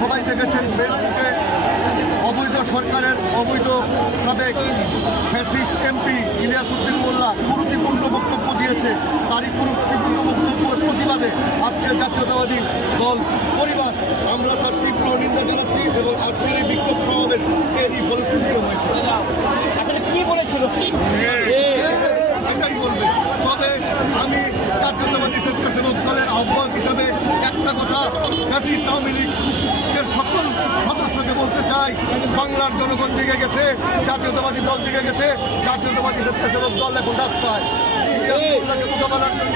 সবাই দেখেছেন ফেসবুকে অবৈধ সরকারের অবৈধ সাবেক ফ্যাসিস্ট এমপি ইলিয়াসউদ্দিন মোল্লা কুরুচিপূর্ণ বক্তব্য দিয়েছে। তারই কুরুচিপূর্ণ বক্তব্যের প্রতিবাদে আজকে জাতীয়তাবাদী দল পরিবার আমরা তার তীব্র নিন্দা জানাচ্ছি এবং আজকের এই বিক্ষোভ সমাবেশ এরই পরিস্থিতিও হয়েছে। কি বলেছিল এটাই বলবে। তবে আমি জাতীয়তাবাদী স্বেচ্ছাসেবক দলের আহ্বায়ক হিসাবে একটা কথা ফ্যাসিস্ট আওয়ামী লীগের সকল সদস্যকে বলতে চাই, বাংলার জনগণ জেগে গেছে, জাতীয়তাবাদী দল জেগে গেছে, জাতীয়তাবাদী স্বেচ্ছাসেবক দল এখন রাস্তায় মোকাবেলার জন্য